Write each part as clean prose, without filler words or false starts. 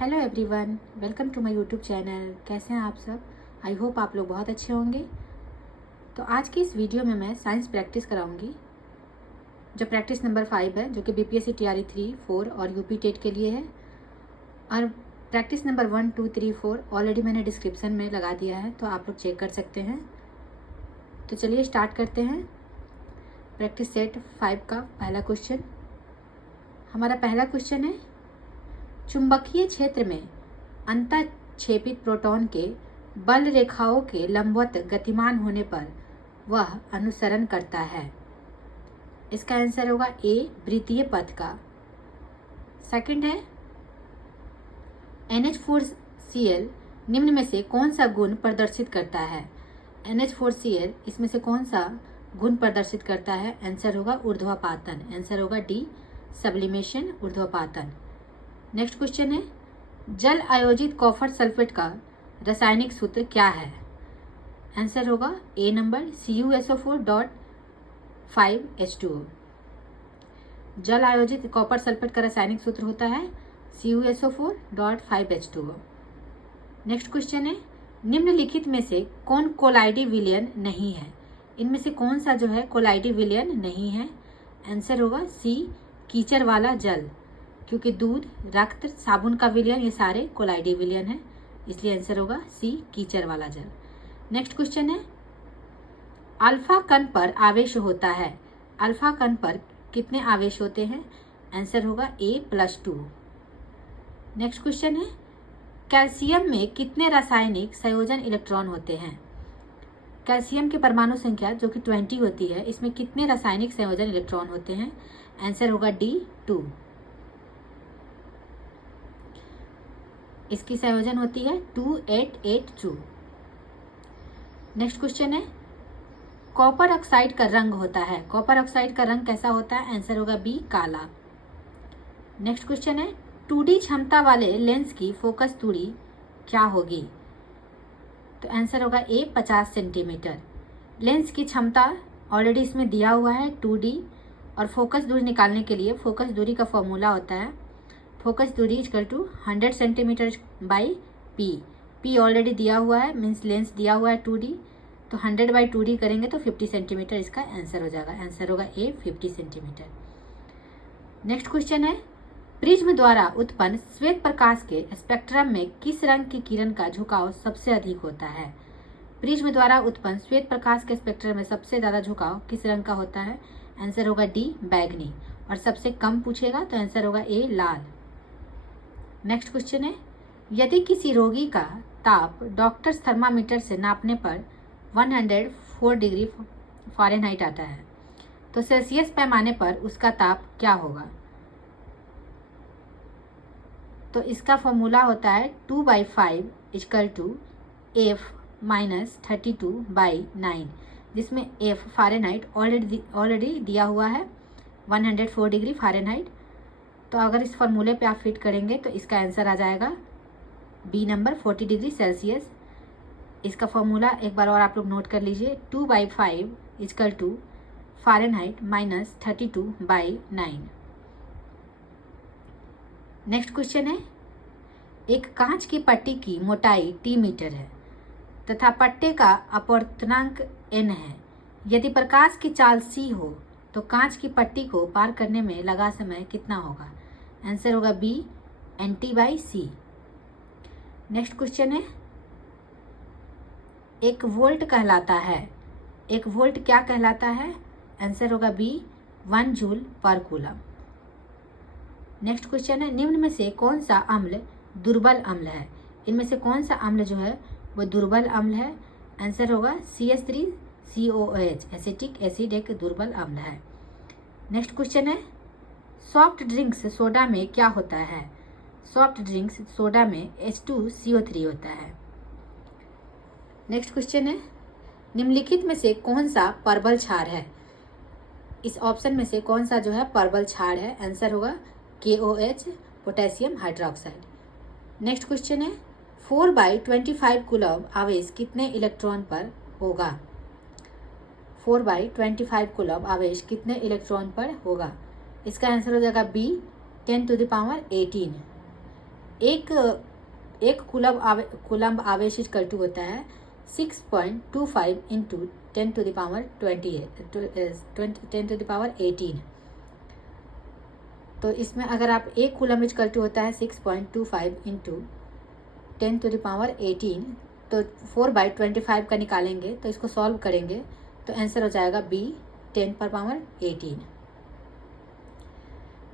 Hello everyone, welcome to my YouTube channel. कैसे हैं आप सब? आई होप आप लोग बहुत अच्छे होंगे। तो आज की इस वीडियो में मैं साइंस प्रैक्टिस कराऊंगी, जो प्रैक्टिस नंबर 5 है, जो कि बीपीएससी टीआरई 3, 4 और यूपी टेट के लिए है। और प्रैक्टिस नंबर 1, 2, 3, 4 ऑलरेडी मैंने डिस्क्रिप्शन में लगा दिया है, तो आप लोग चेक कर सकते हैं। तो चलिए स्टार्ट करते हैं। प्रैक्टिस सेट 5 का पहला क्वेश्चन। हमारा पहला क्वेश्चन है, चुंबकीय क्षेत्र में अंतःक्षेपित प्रोटॉन के बल रेखाओं के लंबवत गतिमान होने पर वह अनुसरण करता है। इसका आंसर होगा ए, वृत्तीय पथ का। सेकंड है, NH4Cl निम्न में से कौन सा गुण प्रदर्शित करता है? NH4Cl इसमें से कौन सा गुण प्रदर्शित करता है? आंसर होगा ऊर्ध्वापातन। आंसर होगा डी, सब्लिमेशन, ऊर्ध्वापातन। नेक्स्ट क्वेश्चन है, जल आयोजित कॉपर सल्फेट का रासायनिक सूत्र क्या है? आंसर होगा ए नंबर, CuSO4.5H2O। जल आयोजित कॉपर सल्फेट का रासायनिक सूत्र होता है CuSO4.5H2O। नेक्स्ट क्वेश्चन है, निम्नलिखित में से कौन कोलाइडी विलयन नहीं है? इनमें से कौन सा जो है कोलाइडी विलयन नहीं है? आंसर होगा सी, कीचड़ वाला जल, क्योंकि दूध, रक्त, साबुन का विलयन ये सारे कोलाइडी विलयन है, इसलिए आंसर होगा सी, कीचड़ वाला जल। नेक्स्ट क्वेश्चन है, अल्फा कण पर आवेश होता है। अल्फा कण पर कितने आवेश होते हैं? आंसर होगा A+2। नेक्स्ट क्वेश्चन है, कैल्शियम में कितने रासायनिक संयोजन इलेक्ट्रॉन होते हैं? कैल्शियम की परमाणु संख्या जो कि 20 होती है, इसमें कितने रासायनिक संयोजन इलेक्ट्रॉन होते हैं? आंसर होगा D, 2। इसकी संयोजन होती है 2882। नेक्स्ट क्वेश्चन है, कॉपर ऑक्साइड का रंग होता है। कॉपर ऑक्साइड का रंग कैसा होता है? आंसर होगा बी, काला। नेक्स्ट क्वेश्चन है, 2D क्षमता वाले लेंस की फोकस दूरी क्या होगी? तो आंसर होगा ए, 50 सेंटीमीटर। लेंस की क्षमता ऑलरेडी इसमें दिया हुआ है 2D, और फोकस दूरी निकालने के लिए फोकस दूरी का फॉर्मूला होता है फोकस दूरी equal to 100 centimetre by P. P already दिया हुआ है, मीन्स लेंस दिया हुआ है 2D, तो 100/2D करेंगे तो 50 सेंटीमीटर इसका आंसर हो जाएगा। आंसर होगा ए, 50 सेंटीमीटर। नेक्स्ट क्वेश्चन है, प्रिज्म द्वारा उत्पन्न श्वेत प्रकाश के स्पेक्ट्रम में किस रंग की किरण का झुकाव सबसे अधिक होता है? प्रिज्म द्वारा उत्पन्न श्वेत प्रकाश के स्पेक्ट्रम में सबसे ज्यादा झुकाव किस रंग का होता है? आंसर होगा डी, बैगनी। और सबसे कम पूछेगा तो आंसर होगा ए, लाल। नेक्स्ट क्वेश्चन है, यदि किसी रोगी का ताप डॉक्टर्स थर्मामीटर से नापने पर 104 डिग्री फ़ारेनहाइट आता है, तो सेल्सियस पैमाने पर उसका ताप क्या होगा? तो इसका फॉर्मूला होता है 2/5 = F - 32/9, जिसमें F फ़ारेनहाइट ऑलरेडी दिया हुआ है 104 डिग्री फ़ारेनहाइट। तो अगर इस फॉर्मूले पे आप फिट करेंगे तो इसका आंसर आ जाएगा बी नंबर, 40 डिग्री सेल्सियस। इसका फॉर्मूला एक बार और आप लोग नोट कर लीजिए, 2/5 = फ़ारेनहाइट - 32/9। नेक्स्ट क्वेश्चन है, एक कांच की पट्टी की मोटाई T मीटर है तथा पट्टे का अपवर्तनांक n है। यदि प्रकाश की चाल c हो तो कांच की पट्टी को पार करने में लगा समय कितना होगा? आंसर होगा बी, NT/c। नेक्स्ट क्वेश्चन है, एक वोल्ट कहलाता है। एक वोल्ट क्या कहलाता है? आंसर होगा बी, 1 जूल पर कूलम। नेक्स्ट क्वेश्चन है, निम्न में से कौन सा अम्ल दुर्बल अम्ल है? इनमें से कौन सा अम्ल जो है वो दुर्बल अम्ल है? आंसर होगा CH3COOH, एसिटिक एसिड एक दुर्बल अम्ल है। नेक्स्ट क्वेश्चन है, सॉफ्ट ड्रिंक्स सोडा में क्या होता है? सॉफ्ट ड्रिंक्स सोडा में H2CO3 होता है। नेक्स्ट क्वेश्चन है, निम्नलिखित में से कौन सा परबल क्षार है? इस ऑप्शन में से कौन सा जो है परबल क्षार है? आंसर होगा KOH, potassium hydroxide. Next question है, 4/25 कूलम आवेश कितने इलेक्ट्रॉन पर होगा? 4/25 कूलम आवेश कितने इलेक्ट्रॉन पर होगा? इसका आंसर हो जाएगा बी, 10⁻18। एक कूलम्ब आवेश इक्वल टू होता है 6.25 इंटू 10 टू द पावर 18। तो इसमें अगर आप एक कूलम्ब इक्वल टू होता है 6.25 इंटू 10 टू द पावर 18, तो 4/25 का निकालेंगे तो इसको सॉल्व करेंगे तो आंसर हो जाएगा बी 10 पर पावर 18।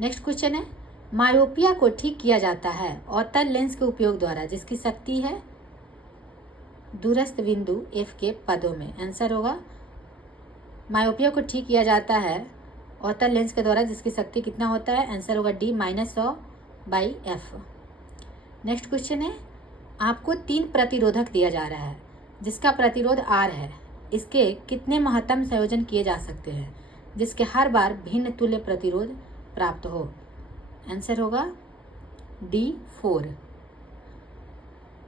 नेक्स्ट क्वेश्चन है, मायोपिया को ठीक किया जाता है अवतल लेंस के उपयोग द्वारा जिसकी शक्ति है दूरस्थ बिंदु F के पदों में। आंसर होगा मायोपिया को ठीक किया जाता है अवतल लेंस के द्वारा जिसकी शक्ति कितना होता है। आंसर होगा D -100/F। नेक्स्ट क्वेश्चन है, आपको 3 प्रतिरोधक दिया जा रहा है जिसका प्रतिरोध R है, इसके कितने महत्तम संयोजन किए जा सकते हैं जिसके हर बार भिन्न तुल्य प्रतिरोध प्राप्त हो। आंसर होगा D4।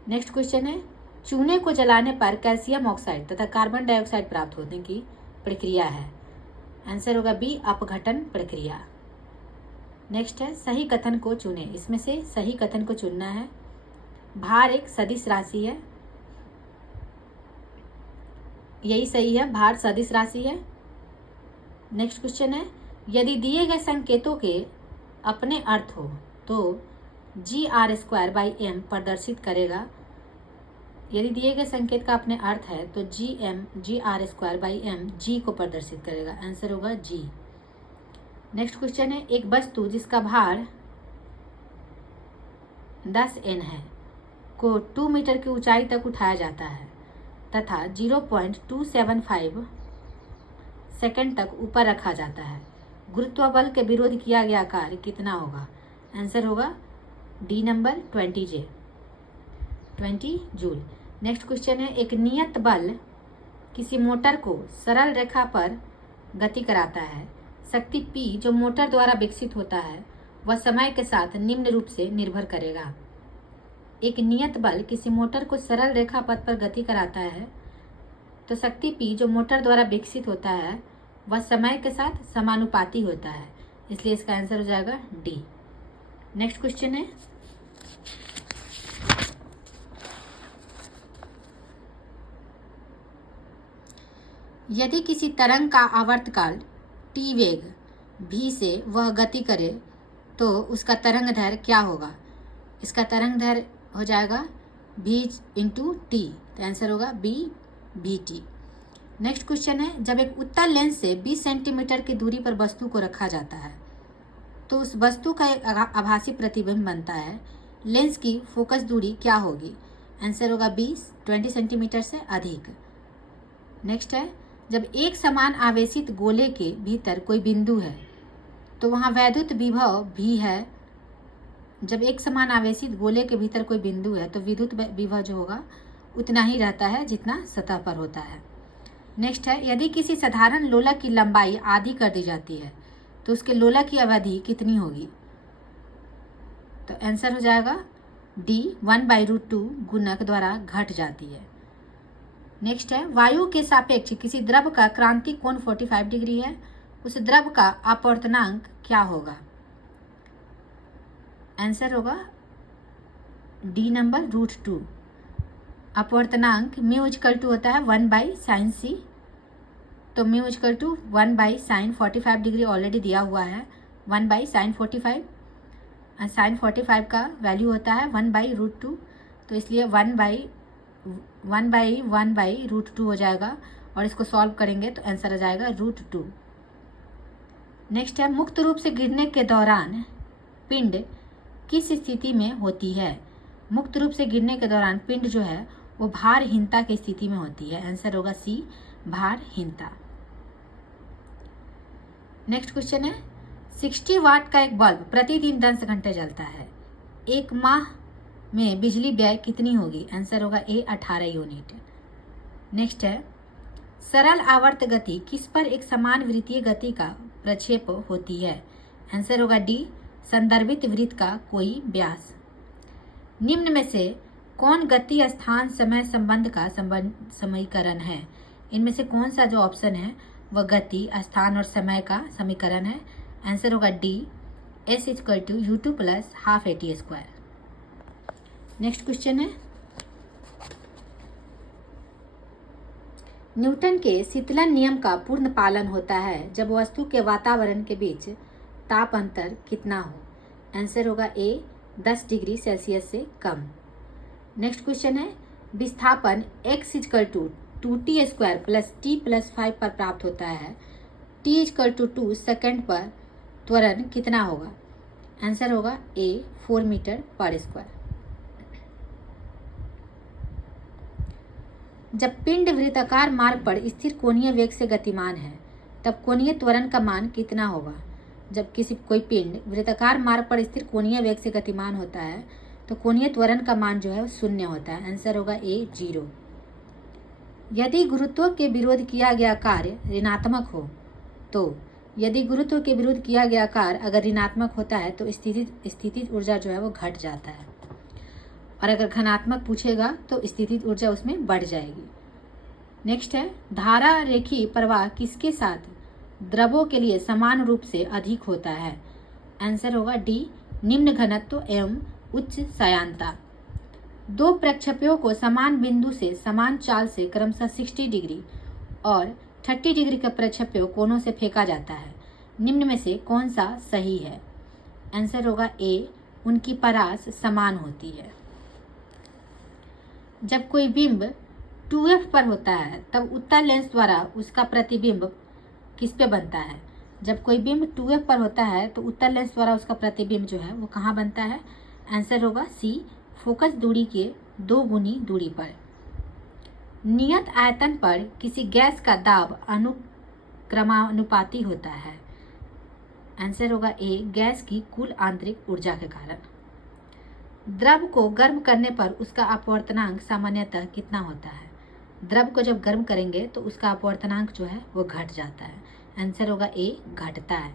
नेक्स्ट क्वेश्चन है, चूने को जलाने पर कैल्शियम ऑक्साइड तथा कार्बन डाइऑक्साइड प्राप्त होने की प्रक्रिया है। आंसर होगा बी अपघटन प्रक्रिया। नेक्स्ट है, सही कथन को चुने। इसमें से सही कथन को चुनना है। भार एक सदिश राशि है, यही सही है, भार सदिश राशि है। नेक्स्ट क्वेश्चन है, यदि दिए गए संकेतों के अपने अर्थ हो तो GR² m प्रदर्शित करेगा। यदि दिए गए संकेत का अपने अर्थ है तो GR² m G को प्रदर्शित करेगा। आंसर होगा G। नेक्स्ट क्वेश्चन है, एक वस्तु जिसका भार 10 N है को 2 मीटर की ऊंचाई तक उठाया जाता है तथा 0.275 सेकंड तक ऊपर रखा जाता है। गुरुत्व बल के विरोध किया गया कार्य कितना होगा। आंसर होगा D number 20 joule. Next question है, एक नियत बल किसी मोटर को सरल रेखा पर गति कराता है। शक्ति P जो मोटर द्वारा विकसित होता है वह समय के साथ निम्न रूप से निर्भर करेगा। एक नियत बल किसी मोटर को सरल रेखा पथ पर गति कराता है तो शक्ति P जो मोटर द्वारा विकसित होता है वह समय के साथ समानुपाती होता है, इसलिए इसका आंसर हो जाएगा डी। नेक्स्ट क्वेश्चन है, यदि किसी तरंग का आवर्तकाल t वेग v से वह गति करे तो उसका तरंग दैर्घ्य क्या होगा। इसका तरंग दैर्घ्य हो जाएगा v × t, तो आंसर होगा b vt। नेक्स्ट क्वेश्चन है, जब एक उत्तल लेंस से 20 सेंटीमीटर की दूरी पर वस्तु को रखा जाता है तो उस वस्तु का एक आभासी प्रतिबिंब बनता है। लेंस की फोकस दूरी क्या होगी। आंसर होगा 20 सेंटीमीटर से अधिक। नेक्स्ट है, जब एक समान आवेशित गोले के भीतर कोई बिंदु है तो वहाँ वैद्युत विभव भी है। जब एक समान आवेशित गोले के भीतर कोई बिंदु है तो विद्युत विभव जो होगा उतना ही रहता है जितना सतह पर होता है। नेक्स्ट है, यदि किसी साधारण लोलक की लंबाई आधी कर दी जाती है तो उसके लोलक की अवधि कितनी होगी। तो आंसर हो जाएगा डी 1/√2 गुणक द्वारा घट जाती है। नेक्स्ट है, वायु के सापेक्ष किसी द्रव का क्रांतिक कोण 45 डिग्री है, उस द्रव का अपवर्तनांक क्या होगा। आंसर होगा डी नंबर √2। अपवर्तनांक म्यू इक्वल टू होता है 1/sin c, तो mu equal to 1/sin 45 degree already दिया हुआ है 1/sin 45। sin 45 का वैल्यू होता है 1/√2, तो इसलिए 1/1/√2 हो जाएगा और इसको सॉल्व करेंगे तो आंसर हो जाएगा √2। नेक्स्ट है, मुक्त रूप से गिरने के दौरान पिंड किस स्थिति में होती है। मुक्त रूप से गिरने के दौरान पिंड जो है वो भारहीनता की स्थिति में होती है। आंसर होगा सी भारहीनता। नेक्स्ट क्वेश्चन है, 60 वाट का एक बल्ब प्रतिदिन 10 घंटे जलता है, एक माह में बिजली व्यय कितनी होगी। आंसर होगा ए 18 यूनिट। नेक्स्ट है, सरल आवर्त गति किस पर एक समान वृत्तीय गति का प्रक्षेप होती है। आंसर होगा डी संदर्भित वृत्त का कोई व्यास। निम्न में से कौन गति स्थान समय संबंध का समीकरण है। इनमें से कौन सा जो ऑप्शन है वह गति स्थान और समय का समीकरण है। आंसर होगा D S = U2 + ½ AT²। Next question है, न्यूटन के शीतलन नियम का पूर्ण पालन होता है जब वस्तु के वातावरण के बीच ताप अंतर कितना हो। आंसर होगा ए 10 डिग्री सेल्सियस से कम। नेक्स्ट क्वेश्चन है, विस्थापन x = 2t² + t+5 पर प्राप्त होता है। t = 2 सेकेंड पर त्वरण कितना होगा। आंसर होगा ए 4 मीटर/स्क्वायर। जब पिंड वृत्ताकार मार्ग पर स्थिर कोणीय वेग से गतिमान है तब कोणीय त्वरण का मान कितना होगा। जब कोई पिंड वृत्ताकार मार्ग पर स्थिर कोणीय वेग से गतिमान होता है तो कोणीय त्वरण का मान जो है वो 0 होता है। आंसर होगा ए 0। यदि गुरुत्व के विरोध किया गया कार्य ऋणात्मक हो तो यदि गुरुत्व के विरुद्ध किया गया कार्य अगर ऋणात्मक होता है तो स्थितिज ऊर्जा जो है वो घट जाता है, और अगर घनात्मक पूछेगा तो स्थितिज ऊर्जा उसमें बढ़ जाएगी। नेक्स्ट है, धारा रेखीय प्रवाह किसके साथ द्रवों के लिए समान रूप से अधिक होता है। आंसर होगा डी निम्न घनत्व एवं उच्च सयांता। दो प्रक्षेप्यों को समान बिंदु से समान चाल से क्रमशः 60 डिग्री और 30 डिग्री का प्रक्षेप्य कोणों से फेंका जाता है। निम्न में से कौन सा सही है। आंसर होगा ए उनकी परास समान होती है। जब कोई बिंब 2f पर होता है तब उत्तल लेंस द्वारा उसका प्रतिबिंब किस पे बनता है। जब कोई बिंब 2f पर होता है तो उत्तल लेंस द्वारा उसका प्रतिबिंब जो है वो कहाँ बनता है। आंसर होगा सी फोकस दूरी के 2 गुनी दूरी पर। नियत आयतन पर किसी गैस का दाब अनुक्रमानुपाती होता है। आंसर होगा ए गैस की कुल आंतरिक ऊर्जा के कारण। द्रव को गर्म करने पर उसका अपवर्तनांक सामान्यतः कितना होता है। द्रव को जब गर्म करेंगे तो उसका अपवर्तनांक जो है वो घट जाता है। आंसर होगा ए घटता है।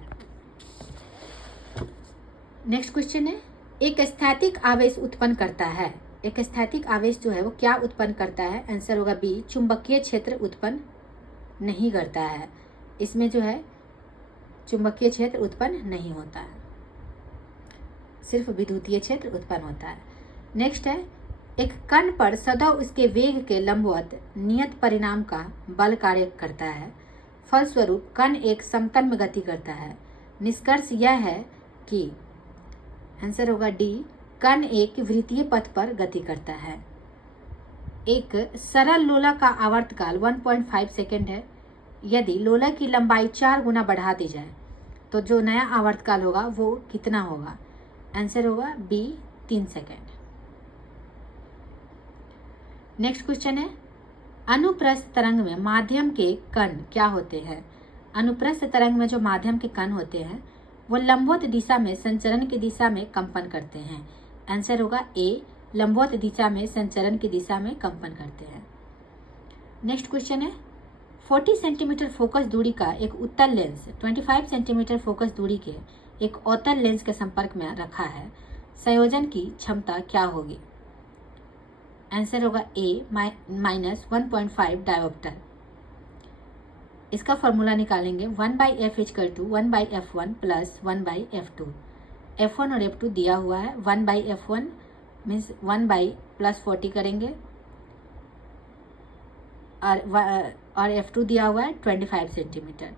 नेक्स्ट क्वेश्चन है, एक स्थैतिक आवेश उत्पन्न करता है। एक स्थैतिक आवेश जो है वो क्या उत्पन्न करता है। आंसर होगा बी चुंबकीय क्षेत्र उत्पन्न नहीं करता है। इसमें जो है चुंबकीय क्षेत्र उत्पन्न नहीं होता है, सिर्फ विद्युतीय क्षेत्र उत्पन्न होता है। नेक्स्ट है, एक कण पर सदैव उसके वेग के लंबवत नियत परिणाम का बल कार्य करता है। फलस्वरूप कण एक समतल में गति करता है। निष्कर्ष यह है कि आंसर होगा डी कण एक वृत्तीय पथ पर गति करता है। एक सरल लोला का आवर्तकाल 1.5 सेकेंड है। यदि लोला की लंबाई 4 गुना बढ़ा दी जाए तो जो नया आवर्तकाल होगा वो कितना होगा। आंसर होगा बी 3 सेकेंड। नेक्स्ट क्वेश्चन है, अनुप्रस्थ तरंग में माध्यम के कण क्या होते हैं। अनुप्रस्थ तरंग में जो माध्यम के कण होते हैं वो लंबवत दिशा में संचरण की दिशा में कंपन करते हैं। आंसर होगा ए लंबवत दिशा में संचरण की दिशा में कंपन करते हैं। नेक्स्ट क्वेश्चन है, 40 सेंटीमीटर फोकस दूरी का एक उत्तल लेंस 25 सेंटीमीटर फोकस दूरी के एक अवतल लेंस के संपर्क में रखा है। संयोजन की क्षमता क्या होगी। आंसर होगा ए -1.5 डायोप्टर। इसका फॉर्मूला निकालेंगे 1/f = 1/f1 + 1/f2। f1 और f2 दिया हुआ है। 1/f1 मीन्स 1 + 40 करेंगे और f2 दिया हुआ है 25 सेंटीमीटर।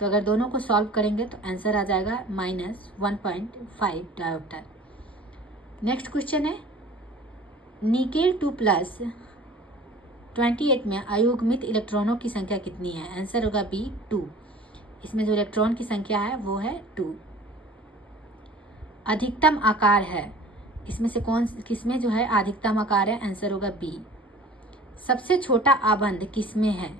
तो अगर दोनों को सॉल्व करेंगे तो आंसर आ जाएगा -1.5 डायोप्टर। नेक्स्ट क्वेश्चन है, निकेल 2+ 28 में अयुग्मित इलेक्ट्रॉनों की संख्या कितनी है। आंसर होगा बी 2। इसमें जो इलेक्ट्रॉन की संख्या है वो है 2। अधिकतम आकार है, इसमें से किसमें जो है अधिकतम आकार है। आंसर होगा बी। सबसे छोटा आबंध किसमें है।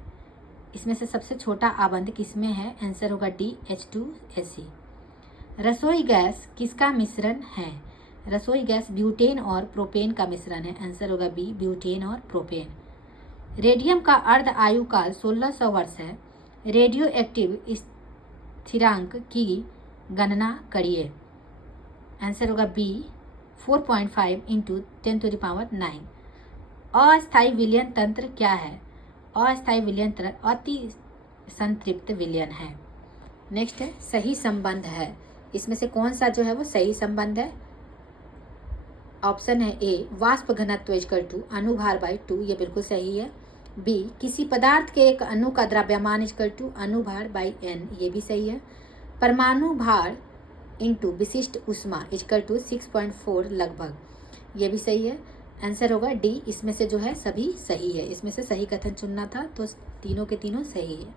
इसमें से सबसे छोटा आबंध किसमें है। आंसर होगा डी H2SE। रसोई गैस किसका मिश्रण है। रसोई गैस ब्यूटेन और प्रोपेन का मिश्रण है। आंसर होगा बी ब्यूटेन और प्रोपेन। रेडियम का अर्ध आयु काल 1600 वर्ष है। रेडियो एक्टिव स्थिरांक की गणना करिए। आंसर होगा बी 4.5 × 10⁹ अस्थायी विलयन तंत्र क्या है। अस्थायी विलयन तंत्र अति संतृप्त विलयन है। नेक्स्ट है, सही संबंध है। इसमें से कौन सा जो है वो सही संबंध है। ऑप्शन है ए वाष्प घनत्व इक्वल टू अणुभार बाई 2, ये बिल्कुल सही है। बी किसी पदार्थ के एक अणु का द्रव्यमान इक्वल टू अणुभार बाई n, ये भी सही है। परमाणु भार इंटू विशिष्ट ऊष्मा इक्वल टू 6.4 लगभग, ये भी सही है। आंसर होगा डी, इसमें से जो है सभी सही है, इसमें से सही कथन चुनना था तो तीनों के तीनों सही है।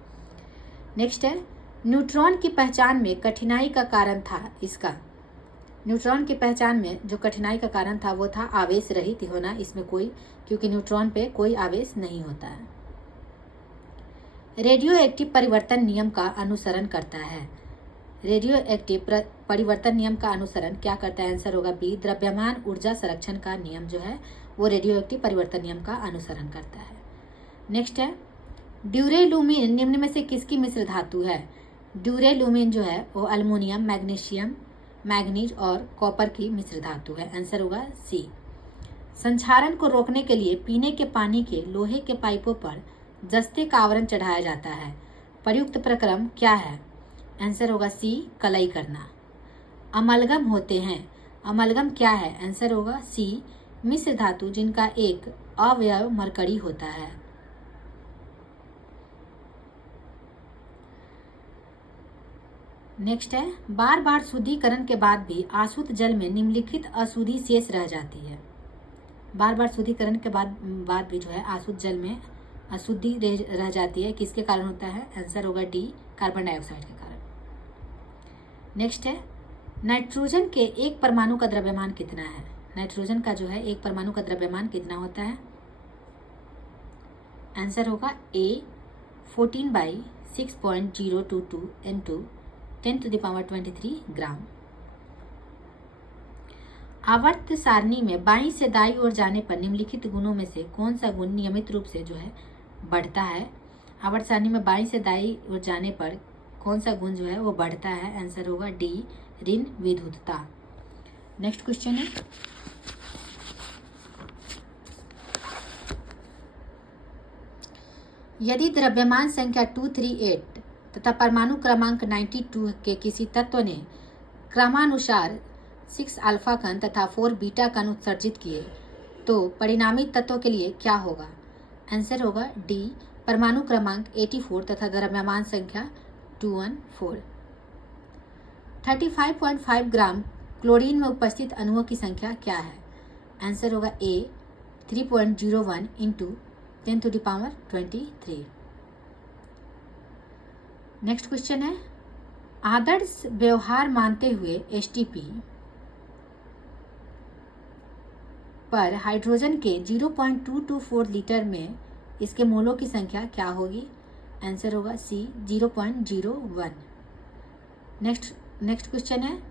नेक्स्ट है न्यूट्रॉन की पहचान में कठिनाई का कारण था इसका। न्यूट्रॉन की पहचान में जो कठिनाई का कारण था वो था आवेश रहित होना, इसमें कोई, क्योंकि न्यूट्रॉन पे कोई आवेश नहीं होता है। रेडियो एक्टिव परिवर्तन नियम का अनुसरण करता है। रेडियो एक्टिव परिवर्तन नियम का अनुसरण क्या करता है? आंसर होगा बी द्रव्यमान ऊर्जा संरक्षण का नियम जो है वो रेडियो एक्टिव परिवर्तन नियम का अनुसरण करता है। नेक्स्ट है ड्यूरेलुमिन निम्न में से किसकी मिश्र धातु है? ड्यूरेलुमिन जो है वो अल्युमिनियम, मैग्नीशियम, मैग्नीज और कॉपर की मिश्र धातु है। आंसर होगा सी। संक्षारण को रोकने के लिए पीने के पानी के लोहे के पाइपों पर जस्ते का आवरण चढ़ाया जाता है। प्रयुक्त प्रक्रम क्या है? आंसर होगा सी कलई करना। अमलगम होते हैं, अमलगम क्या है? आंसर होगा सी मिश्र धातु जिनका एक अवयव मरकरी होता है। नेक्स्ट है बार बार शुद्धिकरण के बाद भी आशुद्ध जल में निम्नलिखित अशुद्धि शेष रह जाती है। बार बार शुद्धिकरण के बाद भी जो है आशुद्ध जल में अशुद्धि रह जाती है, किसके कारण होता है? आंसर होगा डी कार्बन डाइऑक्साइड के कारण। नेक्स्ट है नाइट्रोजन के एक परमाणु का द्रव्यमान कितना है? नाइट्रोजन का जो है एक परमाणु का द्रव्यमान कितना होता है? आंसर होगा ए 14/6.022 into 10⁻23 ग्राम। आवर्त सारणी में बाईं से दाईं ओर जाने पर निम्नलिखित गुणों में से कौन सा गुण नियमित रूप से जो है बढ़ता है? आवर्त सारणी में बाईं से दाईं ओर जाने पर कौन सा गुण जो है वो बढ़ता है? आंसर होगा डी ऋण विद्युतता। नेक्स्ट क्वेश्चन है यदि द्रव्यमान संख्या 238 तथा परमाणु क्रमांक 92 के किसी तत्व ने क्रमानुसार 6 अल्फा कण तथा 4 बीटा कण उत्सर्जित किए तो परिणामी तत्व के लिए क्या होगा? आंसर होगा डी परमाणु क्रमांक 84 तथा द्रव्यमान संख्या 214। 35.5 ग्राम क्लोरीन में उपस्थित अणुओं की संख्या क्या है? आंसर होगा ए 3.01 इंटू 10⁻23। नेक्स्ट क्वेश्चन है आदर्श व्यवहार मानते हुए एसटीपी पर हाइड्रोजन के 0.224 लीटर में इसके मोलों की संख्या क्या होगी? आंसर होगा सी 0.01। नेक्स्ट क्वेश्चन है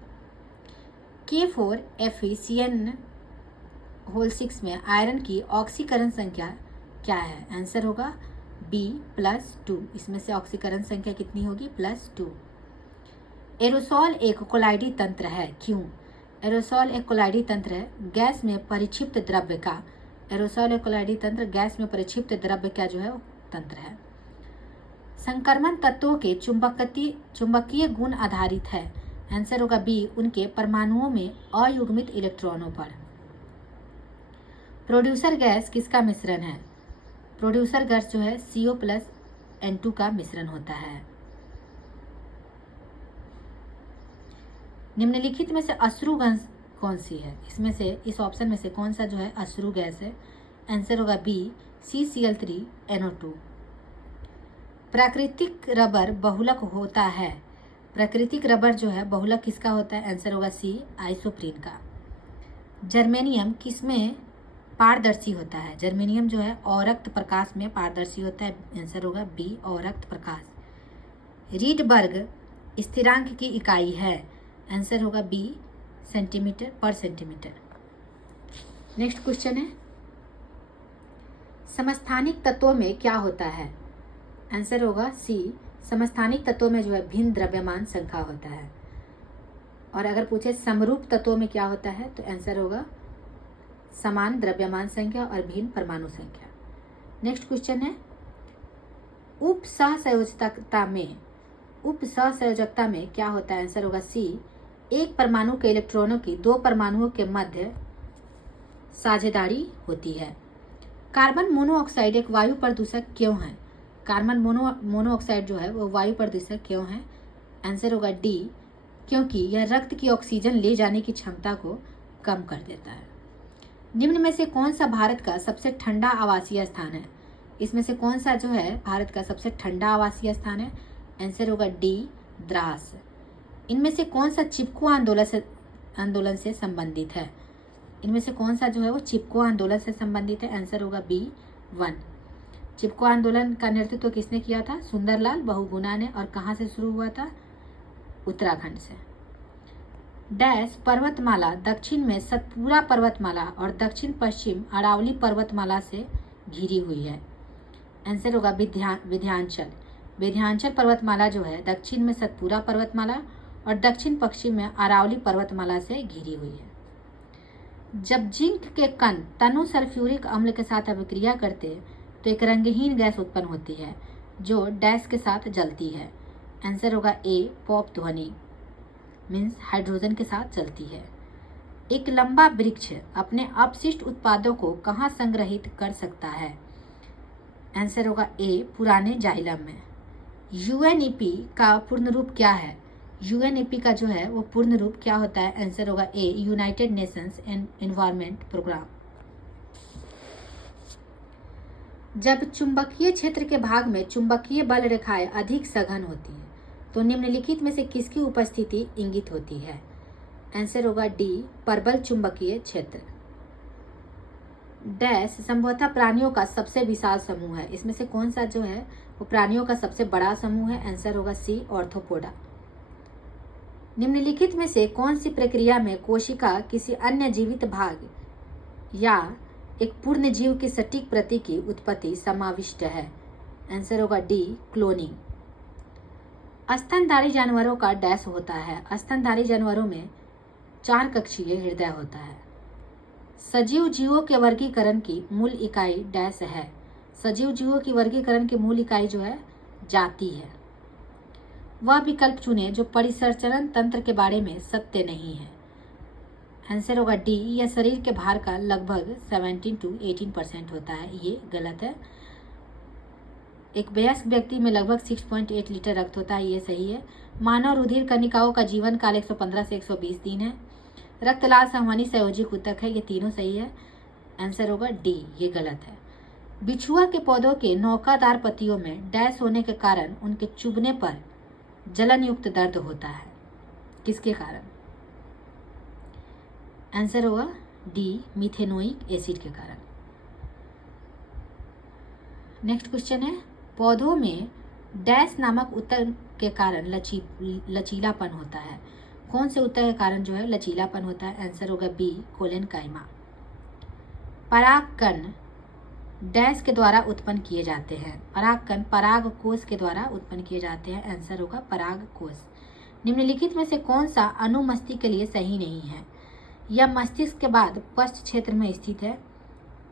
K4FeCN6 में आयरन की ऑक्सीकरण संख्या क्या है? आंसर होगा B+2। इसमें से ऑक्सीकरण संख्या कितनी होगी? +2। एरोसॉल एक कोलाइडी तंत्र है, क्यों? एरोसॉल एक कोलाइडी तंत्र है गैस में परिक्षिप्त द्रव्य का। एरोसॉल एक कोलाइडी तंत्र गैस में परिक्षिप्त द्रव्य का जो है तंत्र है। संक्रमण तत्वों के चुंबकीय गुण आधारित है। आंसर होगा बी उनके परमाणुओं में अयुग्मित इलेक्ट्रॉनों पर। प्रोड्यूसर गैस किसका मिश्रण है? प्रोड्यूसर गैस जो है CO+N2 का मिश्रण होता है। निम्नलिखित में से अश्रु गैस कौन सी है? इसमें से इस ऑप्शन में से कौन सा जो है अश्रु गैस है? आंसर होगा बी CCl3NO2। प्राकृतिक रबर बहुलक होता है। प्राकृतिक रबर जो है बहुलक किसका होता है? आंसर होगा सी आइसोप्रीन का। जर्मेनियम किसमें पारदर्शी होता है? जर्मेनियम जो है अवरक्त प्रकाश में पारदर्शी होता है। आंसर होगा बी अवरक्त प्रकाश। रीडबर्ग स्थिरांक की इकाई है। आंसर होगा बी सेंटीमीटर/सेंटीमीटर। नेक्स्ट क्वेश्चन है समस्थानिक तत्वों में क्या होता है? आंसर होगा सी समस्थानिक तत्वों में जो है भिन्न द्रव्यमान संख्या होता है। और अगर पूछे समरूप तत्वों में क्या होता है तो आंसर होगा समान द्रव्यमान संख्या और भिन्न परमाणु संख्या। नेक्स्ट क्वेश्चन है उप सहसंयोजकता में क्या होता है? आंसर होगा सी एक परमाणु के इलेक्ट्रॉनों की दो परमाणुओं के मध्य साझेदारी होती है। कार्बन मोनोऑक्साइड एक वायु प्रदूषक क्यों है? कार्बन मोनोऑक्साइड जो है वो वायु प्रदूषक क्यों है? आंसर होगा डी, क्योंकि यह रक्त की ऑक्सीजन ले जाने की क्षमता को कम कर देता है। निम्न में से कौन सा भारत का सबसे ठंडा आवासीय स्थान है? इसमें से कौन सा जो है भारत का सबसे ठंडा आवासीय स्थान है? आंसर होगा डी, द्रास। इनमें से कौन सा चिपको आंदोलन से संबंधित है? इनमें से कौन सा जो है वो चिपको आंदोलन से संबंधित है? आंसर होगा बी, 1। चिपको आंदोलन का नेतृत्व किसने किया था? सुंदरलाल बहुगुणा ने। और कहाँ से शुरू हुआ था? उत्तराखंड से। डैश पर्वतमाला दक्षिण में सतपुरा पर्वतमाला और दक्षिण पश्चिम अरावली पर्वतमाला से घिरी हुई है। आंसर होगा विंध्याचल। विंध्याचल पर्वतमाला जो है दक्षिण में सतपुरा पर्वतमाला और दक्षिण पश्चिम में अरावली पर्वतमाला से घिरी हुई है। जब जिंक के कण तनु सल्फ्यूरिक अम्ल के साथ अभिक्रिया करते तो एक रंगहीन गैस उत्पन्न होती है जो डैश के साथ जलती है। आंसर होगा ए, पॉप ध्वनि, मीन्स हाइड्रोजन के साथ जलती है। एक लंबा वृक्ष अपने अपशिष्ट उत्पादों को कहाँ संग्रहित कर सकता है? आंसर होगा ए, पुराने जाइलम में। यूएनईपी का पूर्ण रूप क्या है? यूएनईपी का जो है वो पूर्ण रूप क्या होता है? आंसर होगा ए, यूनाइटेड नेशंस एनवायरनमेंट प्रोग्राम। जब चुंबकीय क्षेत्र के भाग में चुंबकीय बल रेखाएं अधिक सघन होती हैं तो निम्नलिखित में से किसकी उपस्थिति इंगित होती है? आंसर होगा डी, प्रबल चुंबकीय क्षेत्र। डैश संभवतः प्राणियों का सबसे विशाल समूह है। इसमें से कौन सा जो है वो प्राणियों का सबसे बड़ा समूह है? आंसर होगा सी, ऑर्थोपोडा। निम्नलिखित में से कौन सी प्रक्रिया में कोशिका किसी अन्य जीवित भाग या एक पूर्ण जीव की सटीक प्रति की उत्पत्ति समाविष्ट है? आंसर होगा डी, क्लोनिंग। स्तनधारी जानवरों का डैश होता है। स्तनधारी जानवरों में 4 कक्षीय हृदय होता है। सजीव जीवों के वर्गीकरण की मूल इकाई डैश है। सजीव जीवों की वर्गीकरण की मूल इकाई जो है जाति है। वह विकल्प चुने जो परिसंचरण तंत्र के बारे में सत्य नहीं है। आंसर होगा डी, यह शरीर के भार का लगभग 17 to 18% होता है। ये गलत है। एक वयस्क व्यक्ति में लगभग 6.8 लीटर रक्त होता है। ये सही है। मानव रुधिर कणिकाओं का जीवन काल 115 से 120 दिन है। रक्त लाल संवहनी संयोजित ऊतक है। ये तीनों सही है। आंसर होगा डी, ये गलत है। बिछुआ के पौधों के नौकादार पत्तियों में डैश होने के कारण उनके चुभने पर जलन युक्त दर्द होता है। किसके कारण? आंसर होगा डी, मिथेनोइक एसिड के कारण। नेक्स्ट क्वेश्चन है, पौधों में डैश नामक ऊतक के कारण लचीलापन होता है। कौन से ऊतक के कारण जो है लचीलापन होता है? आंसर होगा बी, कोलेनकाइमा। परागकण डैश के द्वारा उत्पन्न किए जाते हैं। परागकण पराग कोश के द्वारा उत्पन्न किए जाते हैं। आंसर होगा पराग कोश। निम्नलिखित में से कौन सा अनुमस्तिष्क के लिए सही नहीं है? यह मस्तिष्क के बाद पश्च क्षेत्र में स्थित है।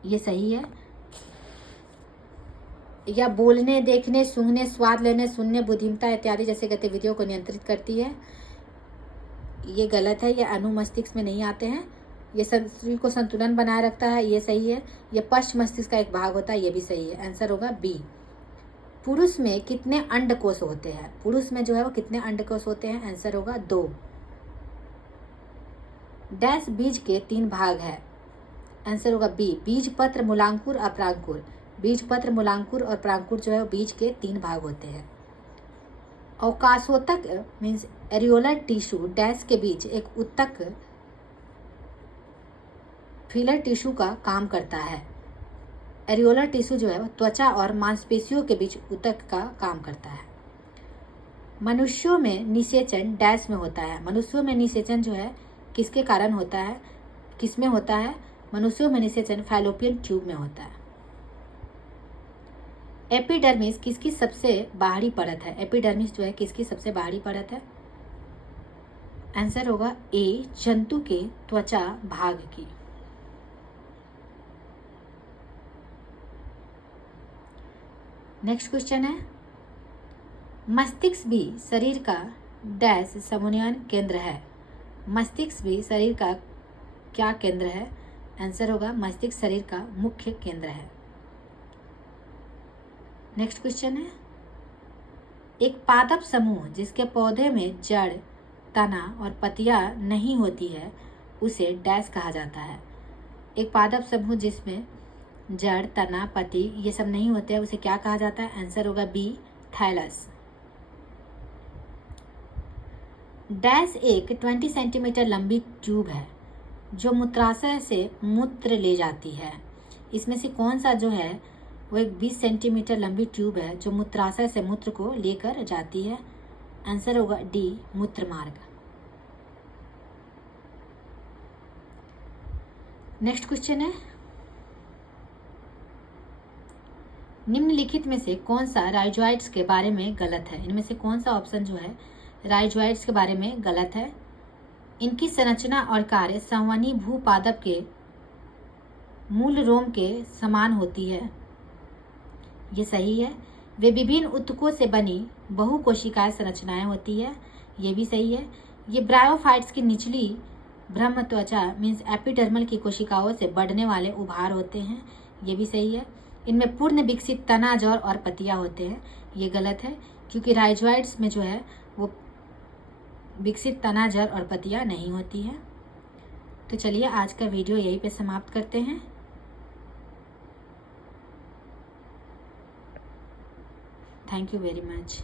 ये सही है। यह बोलने, देखने, सूंघने, स्वाद लेने, सुनने, बुद्धिमत्ता इत्यादि जैसे गतिविधियों को नियंत्रित करती है। ये गलत है। ये अनुमस्तिष्क में नहीं आते हैं। ये शरीर को संतुलन बनाए रखता है। ये सही है। ये पश्च मस्तिष्क का एक भाग होता है। ये भी सही है। आंसर होगा बी। पुरुष में कितने अंडकोश होते हैं? पुरुष में जो है वो कितने अंडकोश होते हैं? आंसर होगा 2। डैश बीज के 3 भाग है। आंसर होगा बी, बीज पत्र, मूलांकुर और प्रांकुर। बीज पत्र, मूलांकुर और प्रांकुर जो है बीज के 3 भाग होते हैं। अवकाशोतक मीन्स एरियोलर टिश्यू डैश के बीच एक उत्तक फिलर टिश्यू का काम करता है। एरियोलर टिश्यू जो है वो त्वचा और मांसपेशियों के बीच उत्तक का काम करता है। मनुष्यों में निषेचन डैश में होता है। मनुष्यों में निषेचन जो है किसके कारण होता है? किसमें होता है? मनुष्यों में निषेचन फैलोपियन ट्यूब में होता है। एपिडर्मिस किसकी सबसे बाहरी परत है? एपिडर्मिस जो है किसकी सबसे बाहरी परत है? आंसर होगा ए, जंतु के त्वचा भाग की। नेक्स्ट क्वेश्चन है, मस्तिष्क भी शरीर का डैश समन्वयन केंद्र है। मस्तिष्क भी शरीर का क्या केंद्र है? आंसर होगा मस्तिष्क शरीर का मुख्य केंद्र है। नेक्स्ट क्वेश्चन है, एक पादप समूह जिसके पौधे में जड़, तना और पत्तियां नहीं होती है उसे डैश कहा जाता है। एक पादप समूह जिसमें जड़, तना, पत्ती ये सब नहीं होते हैं उसे क्या कहा जाता है? आंसर होगा बी, थैलस। डैश एक 20 सेंटीमीटर लंबी ट्यूब है जो मूत्राशय से मूत्र ले जाती है। इसमें से कौन सा जो है वो एक 20 सेंटीमीटर लंबी ट्यूब है जो मूत्राशय से मूत्र को लेकर जाती है? आंसर होगा डी, मूत्र मार्ग। नेक्स्ट क्वेश्चन है, निम्नलिखित में से कौन सा राइजोइड्स के बारे में गलत है? इनमें से कौन सा ऑप्शन जो है राइजोइड्स के बारे में गलत है? इनकी संरचना और कार्य संवहनी भूपादप के मूल रोम के समान होती है, ये सही है। वे विभिन्न ऊतकों से बनी बहुकोशिकाएं संरचनाएं होती है, ये भी सही है। ये ब्रायोफाइट्स की निचली ब्रह्म त्वचा मीन्स एपिडर्मल की कोशिकाओं से बढ़ने वाले उभार होते हैं, ये भी सही है। इनमें पूर्ण विकसित तना, जड़ और पत्तियां होते हैं, ये गलत है क्योंकि राइजोइड्स में जो है वो विकसित तना, जड़ और पत्तियां नहीं होती है। तो चलिए आज का वीडियो यहीं पे समाप्त करते हैं। Thank you very much.